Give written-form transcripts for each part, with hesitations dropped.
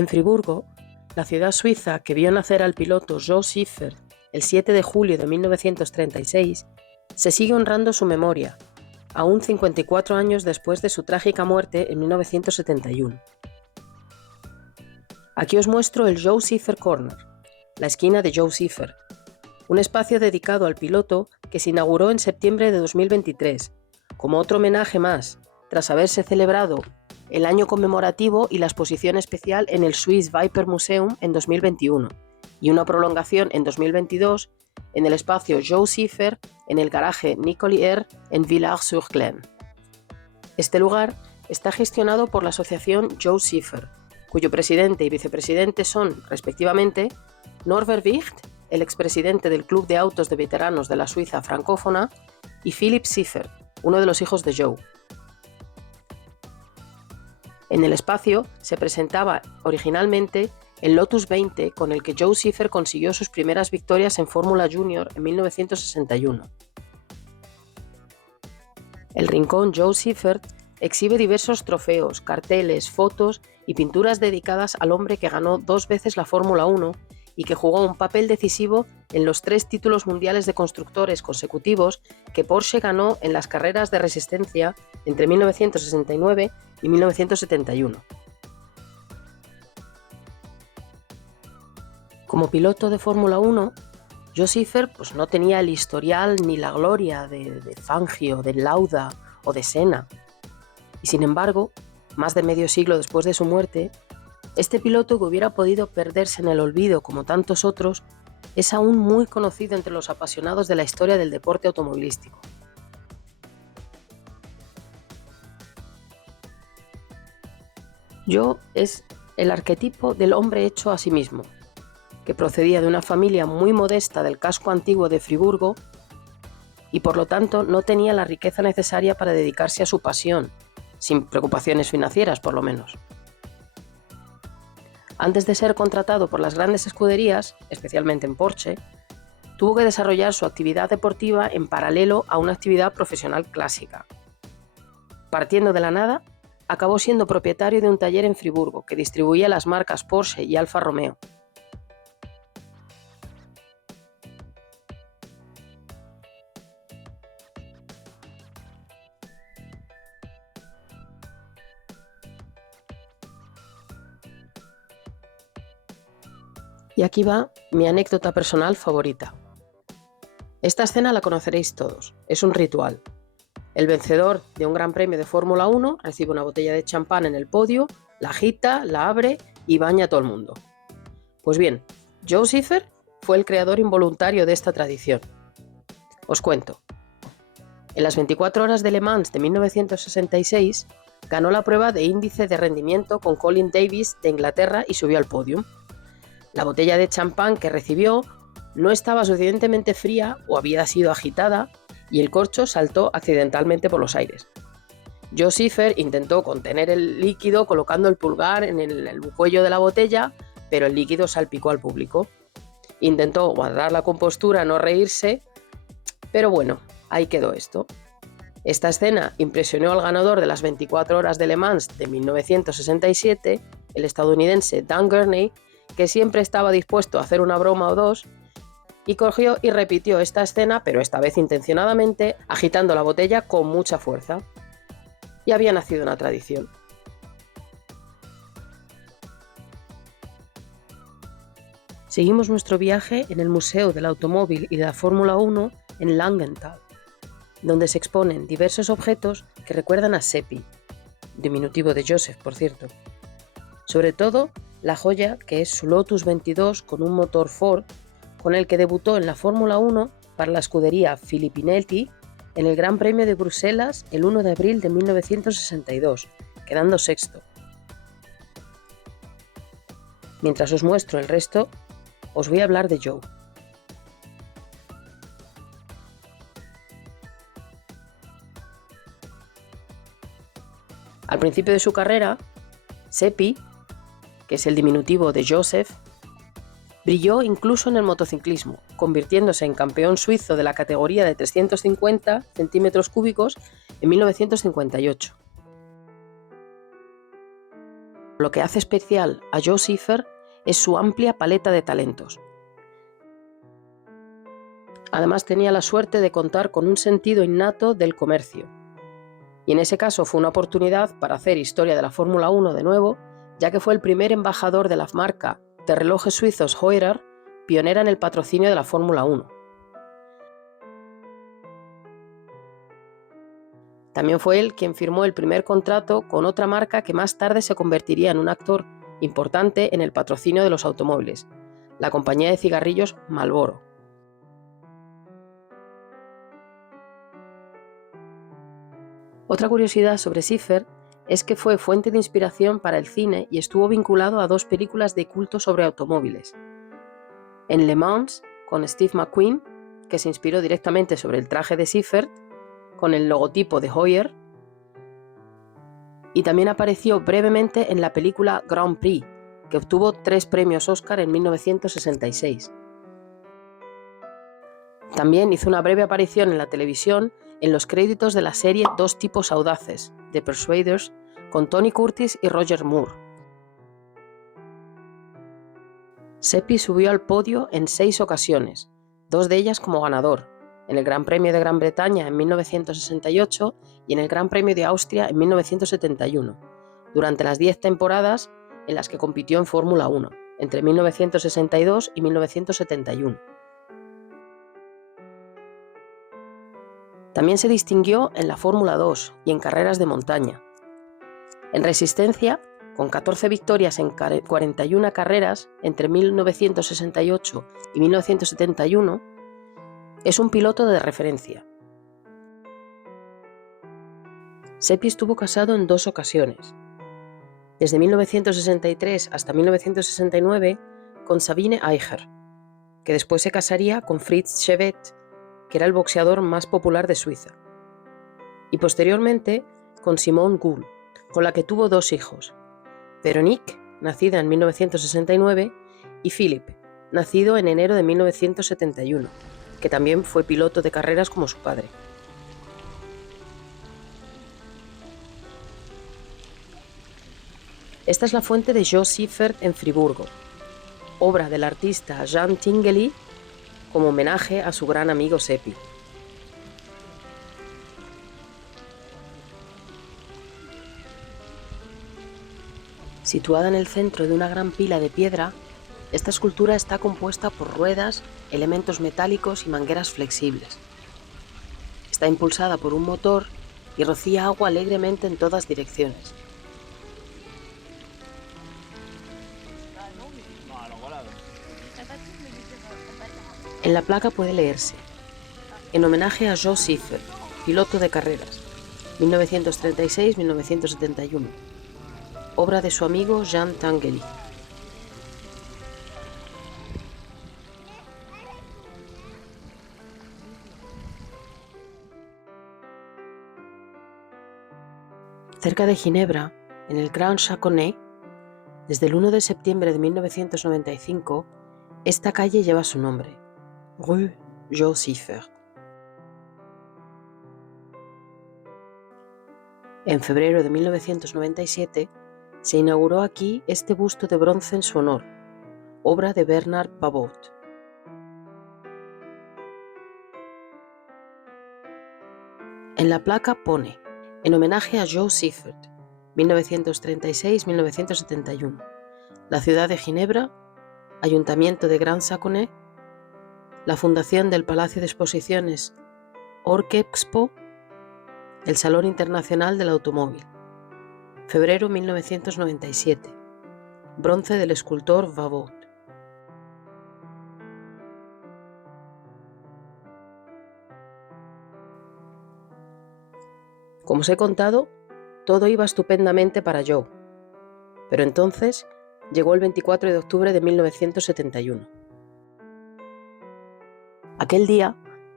En Friburgo, la ciudad suiza que vio nacer al piloto Joe Schiffer el 7 de julio de 1936, se sigue honrando su memoria, aún 54 años después de su trágica muerte en 1971. Aquí os muestro el Joe Schiffer Corner, la esquina de Joe Schiffer, un espacio dedicado al piloto que se inauguró en septiembre de 2023, como otro homenaje más, tras haberse celebrado el año conmemorativo y la exposición especial en el Swiss Viper Museum en 2021, y una prolongación en 2022 en el espacio Joe Schiffer en el garaje Nicolier en Villars-sur-Glâne. Este lugar está gestionado por la asociación Joe Schiffer, cuyo presidente y vicepresidente son, respectivamente, Norbert Wicht, el expresidente del Club de Autos de Veteranos de la Suiza francófona, y Philipp Schiffer, uno de los hijos de Joe. En el espacio se presentaba originalmente el Lotus 20 con el que Joe Schiffer consiguió sus primeras victorias en Fórmula Junior en 1961. El rincón Joe Schiffer exhibe diversos trofeos, carteles, fotos y pinturas dedicadas al hombre que ganó 2 veces la Fórmula 1 y que jugó un papel decisivo en los 3 títulos mundiales de constructores consecutivos que Porsche ganó en las carreras de resistencia entre 1969 y 1971. Como piloto de Fórmula 1, Joe Schiffer no tenía el historial ni la gloria de Fangio, de Lauda o de Senna. Y sin embargo, más de medio siglo después de su muerte, este piloto que hubiera podido perderse en el olvido como tantos otros, es aún muy conocido entre los apasionados de la historia del deporte automovilístico. Joe es el arquetipo del hombre hecho a sí mismo, que procedía de una familia muy modesta del casco antiguo de Friburgo y por lo tanto no tenía la riqueza necesaria para dedicarse a su pasión, sin preocupaciones financieras por lo menos. Antes de ser contratado por las grandes escuderías, especialmente en Porsche, tuvo que desarrollar su actividad deportiva en paralelo a una actividad profesional clásica. Partiendo de la nada, acabó siendo propietario de un taller en Friburgo que distribuía las marcas Porsche y Alfa Romeo. Y aquí va mi anécdota personal favorita. Esta escena la conoceréis todos, es un ritual. El vencedor de un gran premio de Fórmula 1 recibe una botella de champán en el podio, la agita, la abre y baña a todo el mundo. Pues bien, Joe Schiffer fue el creador involuntario de esta tradición. Os cuento. En las 24 horas de Le Mans de 1966, ganó la prueba de índice de rendimiento con Colin Davis de Inglaterra y subió al podio. La botella de champán que recibió no estaba suficientemente fría o había sido agitada y el corcho saltó accidentalmente por los aires. Joe Schiffer intentó contener el líquido colocando el pulgar en el cuello de la botella, pero el líquido salpicó al público. Intentó guardar la compostura, no reírse, pero bueno, ahí quedó esto. Esta escena impresionó al ganador de las 24 horas de Le Mans de 1967, el estadounidense Dan Gurney, que siempre estaba dispuesto a hacer una broma o dos, y cogió y repitió esta escena, pero esta vez intencionadamente, agitando la botella con mucha fuerza. Y había nacido una tradición. Seguimos nuestro viaje en el Museo del Automóvil y de la Fórmula 1 en Langenthal, donde se exponen diversos objetos que recuerdan a Seppi, diminutivo de Joseph, por cierto. Sobre todo, la joya que es su Lotus 22 con un motor Ford, con el que debutó en la Fórmula 1 para la escudería Filippinetti en el Gran Premio de Bruselas el 1 de abril de 1962, quedando sexto. Mientras os muestro el resto, os voy a hablar de Joe. Al principio de su carrera, Seppi, que es el diminutivo de Joseph, brilló incluso en el motociclismo, convirtiéndose en campeón suizo de la categoría de 350 centímetros cúbicos en 1958. Lo que hace especial a Joe Seifert es su amplia paleta de talentos. Además, tenía la suerte de contar con un sentido innato del comercio. Y en ese caso fue una oportunidad para hacer historia de la Fórmula 1 de nuevo, ya que fue el primer embajador de la marca de relojes suizos Heurer, pionera en el patrocinio de la Fórmula 1. También fue él quien firmó el primer contrato con otra marca que más tarde se convertiría en un actor importante en el patrocinio de los automóviles, la compañía de cigarrillos Marlboro. Otra curiosidad sobre Seifert es que fue fuente de inspiración para el cine y estuvo vinculado a 2 películas de culto sobre automóviles. En Le Mans, con Steve McQueen, que se inspiró directamente sobre el traje de Seifert, con el logotipo de Heuer, y también apareció brevemente en la película Grand Prix, que obtuvo 3 premios Oscar en 1966. También hizo una breve aparición en la televisión en los créditos de la serie Dos tipos audaces, The Persuaders, con Tony Curtis y Roger Moore. Seppi subió al podio en 6 ocasiones, 2 de ellas como ganador, en el Gran Premio de Gran Bretaña en 1968 y en el Gran Premio de Austria en 1971, durante las 10 temporadas en las que compitió en Fórmula 1, entre 1962 y 1971. También se distinguió en la Fórmula 2 y en carreras de montaña. En resistencia, con 14 victorias en 41 carreras entre 1968 y 1971, es un piloto de referencia. Seppi estuvo casado en 2 ocasiones. Desde 1963 hasta 1969 con Sabine Eicher, que después se casaría con Fritz Chevet, que era el boxeador más popular de Suiza, y posteriormente con Simone Gould, con la que tuvo 2 hijos, Veronique, nacida en 1969, y Philipp, nacido en enero de 1971, que también fue piloto de carreras como su padre. Esta es la fuente de Joe Seifert en Friburgo, obra del artista Jean Tinguely como homenaje a su gran amigo Seppi. Situada en el centro de una gran pila de piedra, esta escultura está compuesta por ruedas, elementos metálicos y mangueras flexibles. Está impulsada por un motor y rocía agua alegremente en todas direcciones. En la placa puede leerse: en homenaje a Joe Seifert, piloto de carreras, 1936-1971, obra de su amigo Jean Tinguely. Cerca de Ginebra, en el Grand Chaconnet, desde el 1 de septiembre de 1995, esta calle lleva su nombre, Rue Joe Seifert. En febrero de 1997 se inauguró aquí este busto de bronce en su honor, obra de Bernard Pavot. En la placa pone: en homenaje a Joe Seifert, 1936-1971, la ciudad de Ginebra, Ayuntamiento de Grand Chaconnet, la fundación del Palacio de Exposiciones Orkexpo, el Salón Internacional del Automóvil, febrero 1997, bronce del escultor Pavot. Como os he contado, todo iba estupendamente para Joe, pero entonces llegó el 24 de octubre de 1971. Aquel día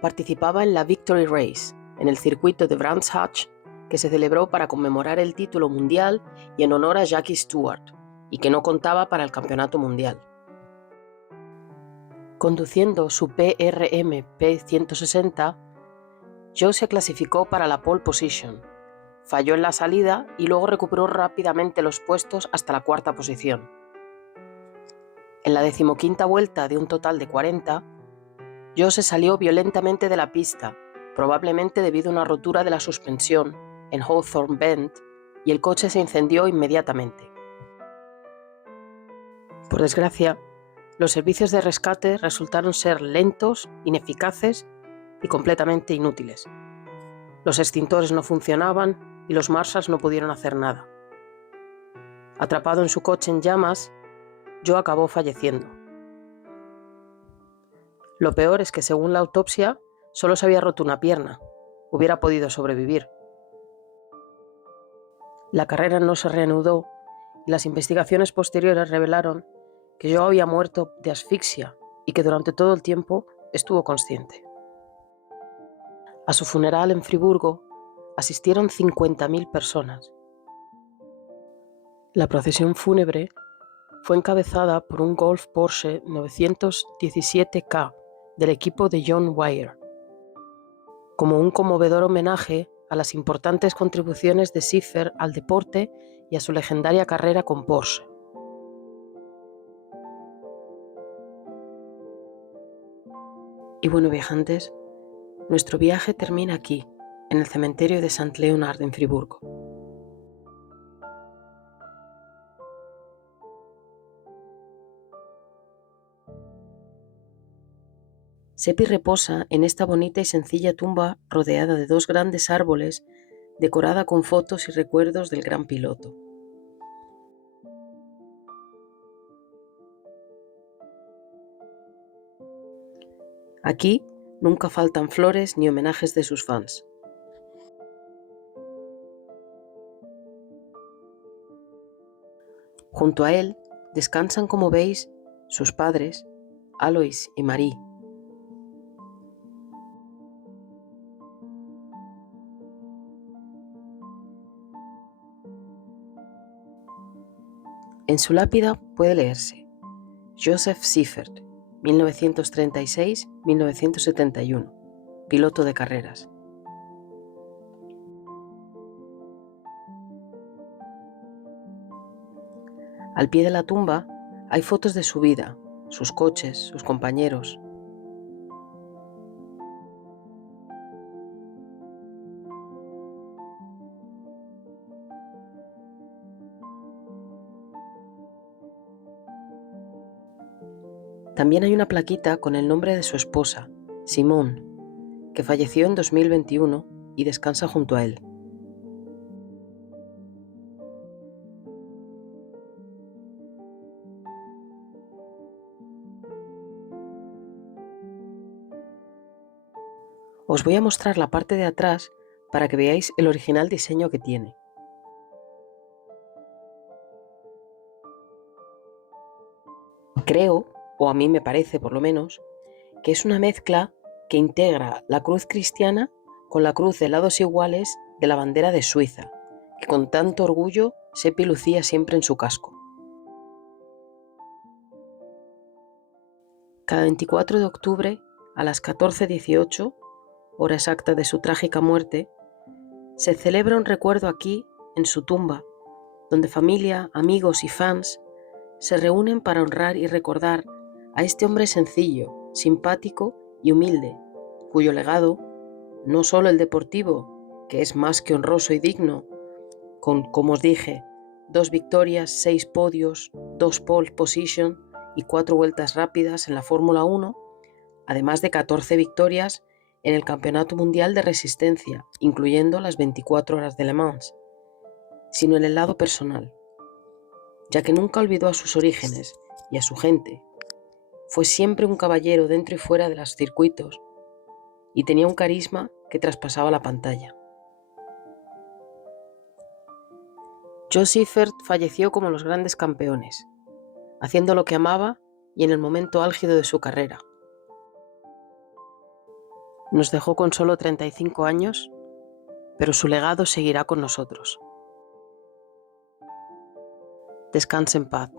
participaba en la Victory Race, en el circuito de Brands Hatch, que se celebró para conmemorar el título mundial y en honor a Jackie Stewart, y que no contaba para el campeonato mundial. Conduciendo su PRM P160, Joe se clasificó para la pole position, falló en la salida y luego recuperó rápidamente los puestos hasta la cuarta posición. En la 15ª vuelta de un total de 40, Joe se salió violentamente de la pista, probablemente debido a una rotura de la suspensión en Hawthorne Bend, y el coche se incendió inmediatamente. Por desgracia, los servicios de rescate resultaron ser lentos, ineficaces y completamente inútiles. Los extintores no funcionaban y los marshals no pudieron hacer nada. Atrapado en su coche en llamas, Joe acabó falleciendo. Lo peor es que, según la autopsia, solo se había roto una pierna. Hubiera podido sobrevivir. La carrera no se reanudó y las investigaciones posteriores revelaron que Joe había muerto de asfixia y que durante todo el tiempo estuvo consciente. A su funeral en Friburgo asistieron 50.000 personas. La procesión fúnebre fue encabezada por un Golf Porsche 917K del equipo de John Wyer, como un conmovedor homenaje a las importantes contribuciones de Seifert al deporte y a su legendaria carrera con Porsche. Y bueno, viajantes, nuestro viaje termina aquí, en el cementerio de St. Leonard en Friburgo. Seppi reposa en esta bonita y sencilla tumba rodeada de 2 grandes árboles, decorada con fotos y recuerdos del gran piloto. Aquí nunca faltan flores ni homenajes de sus fans. Junto a él descansan, como veis, sus padres, Alois y Marie. En su lápida puede leerse: Joseph Seifert, 1936-1971, piloto de carreras. Al pie de la tumba hay fotos de su vida, sus coches, sus compañeros. También hay una plaquita con el nombre de su esposa, Simone, que falleció en 2021 y descansa junto a él. Os voy a mostrar la parte de atrás para que veáis el original diseño que tiene. Creo, o a mí me parece por lo menos, que es una mezcla que integra la cruz cristiana con la cruz de lados iguales de la bandera de Suiza, que con tanto orgullo Seppi lucía siempre en su casco. Cada 24 de octubre, a las 14:18, hora exacta de su trágica muerte, se celebra un recuerdo aquí, en su tumba, donde familia, amigos y fans se reúnen para honrar y recordar a este hombre sencillo, simpático y humilde, cuyo legado, no solo el deportivo, que es más que honroso y digno, con, como os dije, 2 victorias, 6 podios, 2 pole position y 4 vueltas rápidas en la Fórmula 1, además de 14 victorias en el Campeonato Mundial de Resistencia, incluyendo las 24 horas de Le Mans, sino en el lado personal, ya que nunca olvidó a sus orígenes y a su gente. Fue siempre un caballero dentro y fuera de los circuitos y tenía un carisma que traspasaba la pantalla. Joe Seifert falleció como los grandes campeones, haciendo lo que amaba y en el momento álgido de su carrera. Nos dejó con solo 35 años, pero su legado seguirá con nosotros. Descanse en paz.